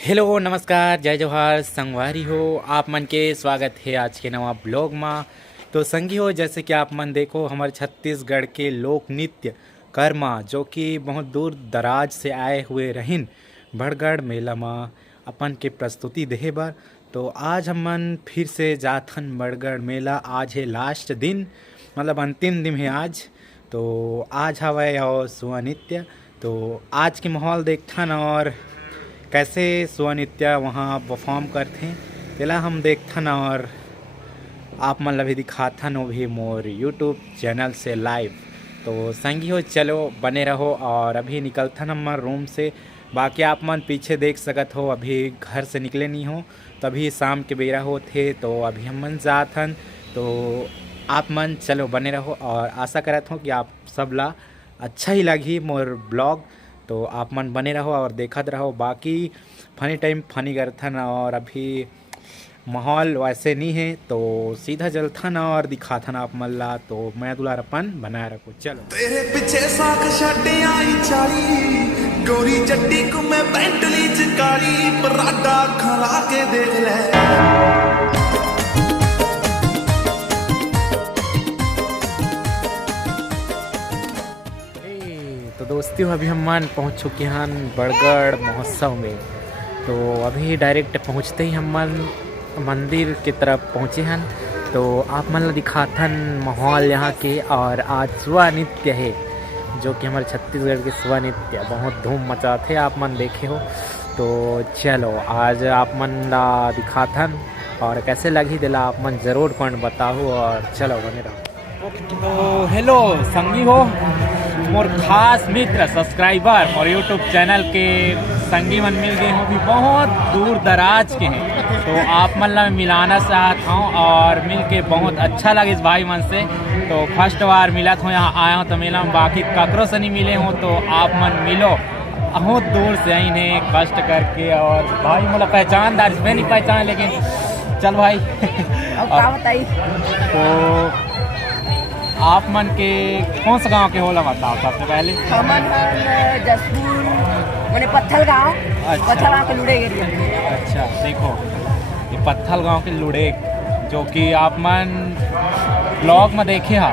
Hello नमस्कार जय जोहार संगवारी हो आप मन के स्वागत है आज के नवा ब्लॉग में। तो संगी हो जैसे कि आप मन देखो हमारे छत्तीसगढ़ के लोक नृत्य कर्मा जो कि बहुत दूर दराज से आए हुए रहिन बड़गढ़ मेला में अपन के प्रस्तुति देहे बर। तो आज हमन फिर से जाथन बड़गढ़ मेला। आज है लास्ट दिन मतलब अंतिम दिन है आज। तो आज हवा और सुआ नृत्य। तो आज के माहौल देखथन और कैसे सुआ नृत्य वहाँ परफॉर्म करथे तेला हम देखथन और आप मन ला भी दिखाथन वो भी मोर यूट्यूब चैनल से लाइव। तो संगी हो चलो बने रहो और अभी निकलथन हमार रूम से। बाकी आप मन पीछे देख सकत हो अभी घर से निकले नहीं हो तो अभी शाम के बेरा होथे तो अभी हम मन जाथन। तो आप मन चलो बने रहो और आशा करत हो कि आप सब ला अच्छा ही लगी मोर ब्लॉग। तो आप मन बने रहो और देखत रहो। बाकी फनी टाइम फनी करथन और अभी माहौल वैसे नहीं है तो सीधा जलथन और दिखाथन आप मन ला। तो मैं दुलारपन बनाए रखो चलो। तेरे पीछे साख छड्डे आई चाली गोरी चड्डी को मैं बेंटली चकारी पराडा खला के देख ले। तो दोस्तों अभी हम मन पहुँच चुके हैं बड़गढ़ महोत्सव में। तो अभी डायरेक्ट पहुँचते ही हम मन मंदिर की तरफ पहुँचे हैं। तो आप मन ला दिखाथन माहौल यहाँ के। और आज सुआ नृत्य है जो कि हमारे छत्तीसगढ़ के सुआ नृत्य बहुत धूम मचाते आप मन देखे हो। तो चलो आज आप मन ला दिखाथन और कैसे लगी दिला आप मन ज़रूर कमेंट बताओ और चलो बने रहो। तो हेलो संगी हो मोर खास मित्र सब्सक्राइबर और यूट्यूब चैनल के संगी मन मिल गए हो भी बहुत दूर दराज के हैं। तो आप मन ला मिलाना चाहता हूँ और मिल के बहुत अच्छा लगे इस भाई मन से। तो फर्स्ट बार मिला था यहाँ आया हूँ तो मेला में बाकी ककरों से नहीं मिले हूँ। तो आप मन मिलो बहुत दूर से आई ने कष्ट करके और भाई मतलब पहचानदार इसमें नहीं पहचान लेकिन चल भाई तो आप मन के कौन सा गांव के होला बताओ सबसे पहले। हमन जसपुर माने पत्थल गांव। अच्छा। पत्थल गांव के लुड़े एरिया। अच्छा देखो ये पत्थल गांव के लुड़े जो कि आप मन ब्लॉग में देखे हा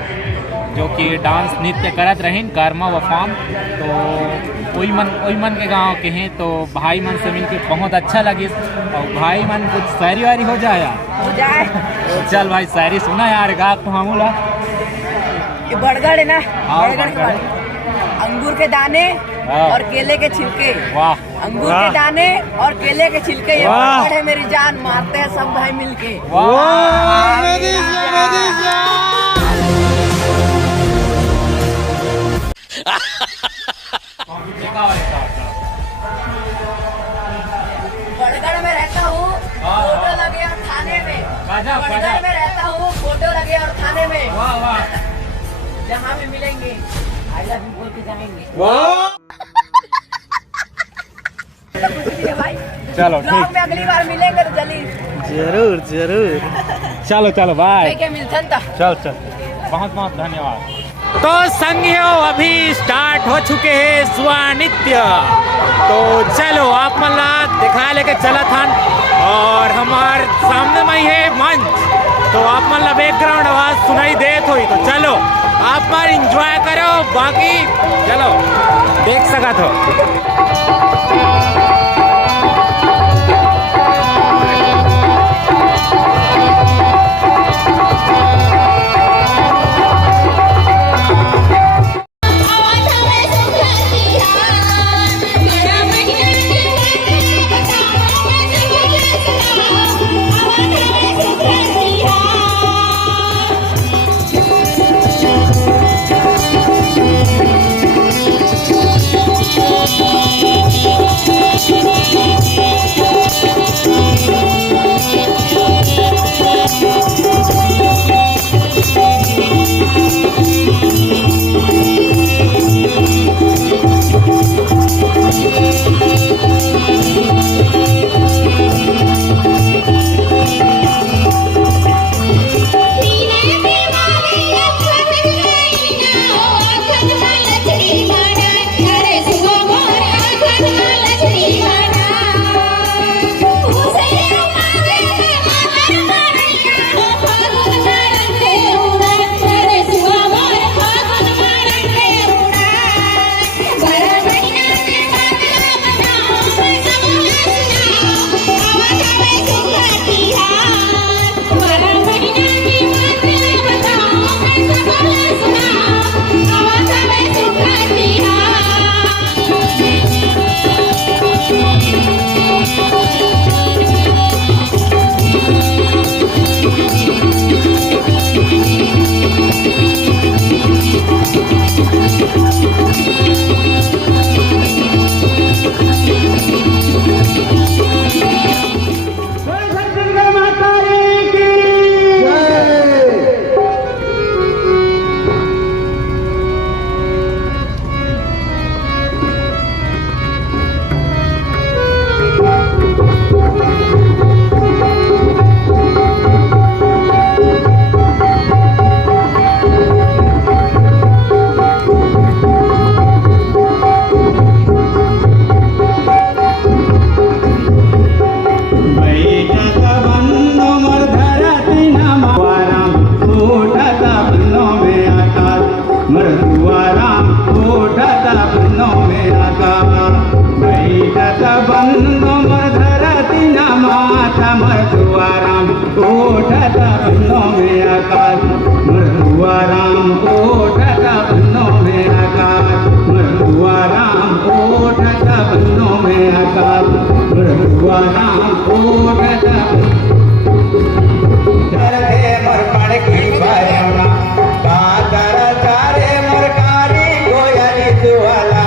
जो कि डांस नृत्य करत रहिन कर्मा व फॉर्म। तो वही मन के गांव के हैं। तो भाई मन से मिलके बहुत अच्छा लगे और भाई मन कुछ शायरी वायरी हो जाए तो चल भाई शायरी सुना यार गा तो हमला। ये बड़गढ़ है ना। हाँ, बड़गढ़ के बड़गढ़। बारे। अंगूर के दाने हाँ। और केले के छिलके। वाह अंगूर के दाने और केले के छिलके ये वाह। बड़गढ़ है मेरी जान मारते हैं सब भाई मिलके। बड़गढ़ में रहता हूँ फोटो लगे और थाने में। गजब, बड़गढ़ गजब। में रहता हूँ फोटो लगे और थाने में। वाह वाह जहाँ भी मिलेंगे आई लव यू बोल के जाएंगे। तो कुछ भी है भाई। चलो ब्लॉग ठीक में अगली बार मिलेंगे तो जल्दी जरूर जरूर चलो चलो बाय के मिलथन ता। चल चल बहुत बहुत धन्यवाद। तो संगियों अभी स्टार्ट हो चुके हैं सुआ नृत्य। तो चलो आप मन ला दिखा लेके चला था और हमारे सामने में ही है मंच। तो आप मन ला बैकग्राउंड आवाज सुनाई देत हुई तो चलो आप मन एंजॉय करो। बाकी चलो देख सकत हो। उठाता मरदुआ राम उठाता बन्नों में आकाश मरदुआ राम उठाता बन्नों में आकाश मरदुआ राम उठाता बन्नों में आकाश मरदुआ राम उठाता चरते मरकड़ की बारियां कातर चारे मरकारी कोयली वाला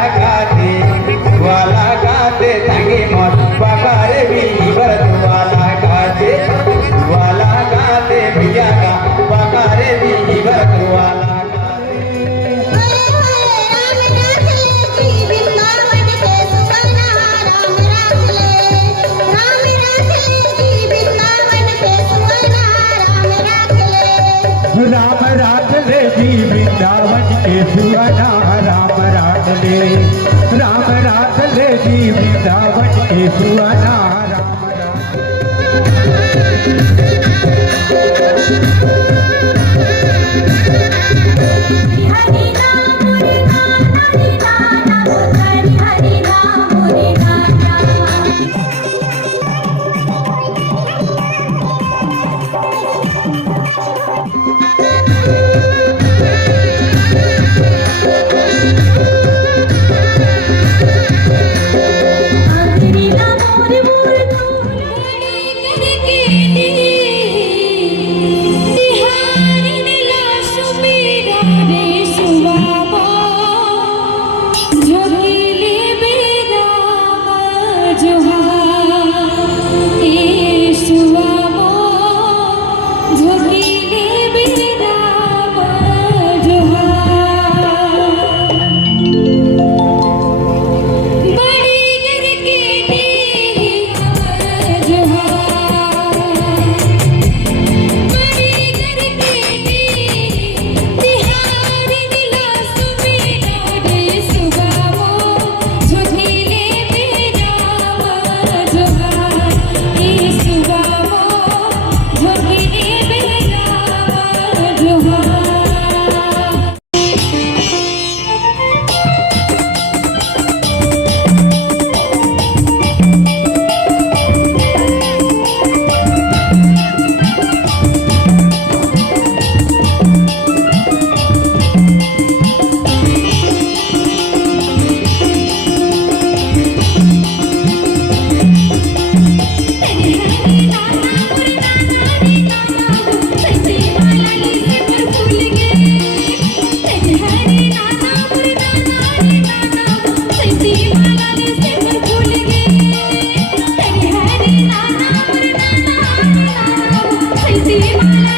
गाते तंगी मत पकारे भी वाला गाते भैया का पकारे भी वाला राम रात ले जी वृंदावन के सुअना राम रात ले जी वृंदावन के सुअना राम See